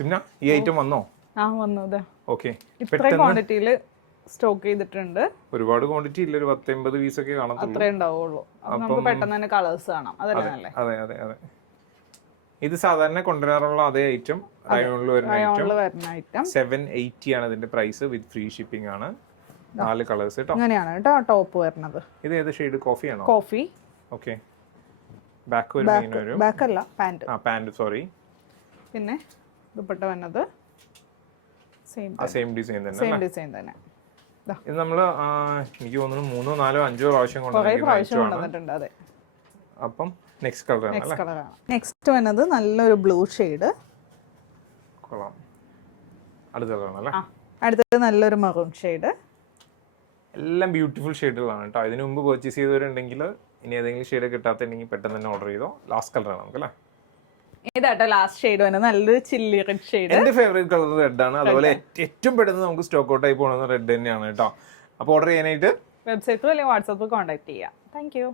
സിംന ഈ ഐറ്റം വന്നോ? വന്നു. ഓക്കെ, ഇത്രയും ക്വാണ്ടിറ്റിയിൽ സ്റ്റോക്ക് ചെയ്തിട്ടുണ്ട്. ഒരുപാട് ക്വാണ്ടിറ്റി ഇല്ല, ഒരു 10-50 പീസൊക്കെ കാണത്തുള്ളൂ, അത്രേ ഉണ്ടാവുള്ളൂ. നമുക്ക് പെട്ടെന്ന് തന്നെ കളേഴ്സ് കാണാം. അതല്ലേ നല്ലേ? അതെ അതെ അതെ. ഇത് സാധാരണ കൊണ്ടുവരാറുള്ള അതേ ഐറ്റം, റയോണിൽ വരുന്ന ഐറ്റം. 780 ആണ് ഇതിന്റെ പ്രൈസ്, വിത്ത് ഫ്രീ ഷിപ്പിംഗ് ആണ്. 4 കളേഴ്സ് കേട്ടോ. അങ്ങനെയാണ് കേട്ടോ ടോപ്പ് വരുന്നത്. ഇത് ഏത് ഷെയ്ഡ്? കോഫി ആണോ? കോഫി. ഓക്കെ, ബാക്ക് വരും. ബാക്ക് അല്ല, പാന്റ്. Pant, sorry. പിന്നെ ദുപ്പട്ട വന്നത് സെയിം ഡിസൈൻ തന്നെ. ഇത് നമ്മള് എനിക്ക് തോന്നുന്നു 3, 4, 5 പ്രാവശ്യം കൊണ്ടുവന്നിട്ടുണ്ട്. അതെ. അപ്പം നെക്സ്റ്റ് കളർ നെക്സ്റ്റ് വന്നത് നല്ലൊരു ബ്ലൂ ഷെയ്ഡ്. കൊള്ളാം. അടുത്തതാണല്ലേ? അടുത്തത് നല്ലൊരു മെറൂൺ ഷെയ്ഡ്. എല്ലാം ബ്യൂട്ടിഫുൾ ഷെയ്ഡുകളാണ് കേട്ടോ. ഇതിനു മുമ്പ് പർച്ചേസ് ചെയ്തവരുണ്ടെങ്കിൽ ഇനി ഏതെങ്കിലും ഷെയ്ഡ് കിട്ടാത്തുണ്ടെങ്കിൽ പെട്ടെന്ന് തന്നെ ഓർഡർ ചെയ്തോ. ലാസ്റ്റ് കളറാണ് നമുക്ക് അല്ലേ? ഏതാട്ടോ ലാസ്റ്റ് ഷെയ്ഡ് വന്നത്? നല്ലൊരു ചില്ലി റെഡ് ഷെയ്ഡ്. എന്റെ ഫേവറേറ്റ് കളർ റെഡ് ആണ്. അതുപോലെ ഏറ്റവും പെട്ടെന്ന് നമുക്ക് സ്റ്റോക്ക് ഔട്ട് ആയി പോകുന്നത് റെഡ് തന്നെയാണ് കേട്ടോ. അപ്പോൾ ഓർഡർ ചെയ്യാനായിട്ട് വെബ്സൈറ്റിലോ അല്ലെങ്കിൽ വാട്സാപ്പിൽ കോൺടാക്ട് ചെയ്യാം. Thank you.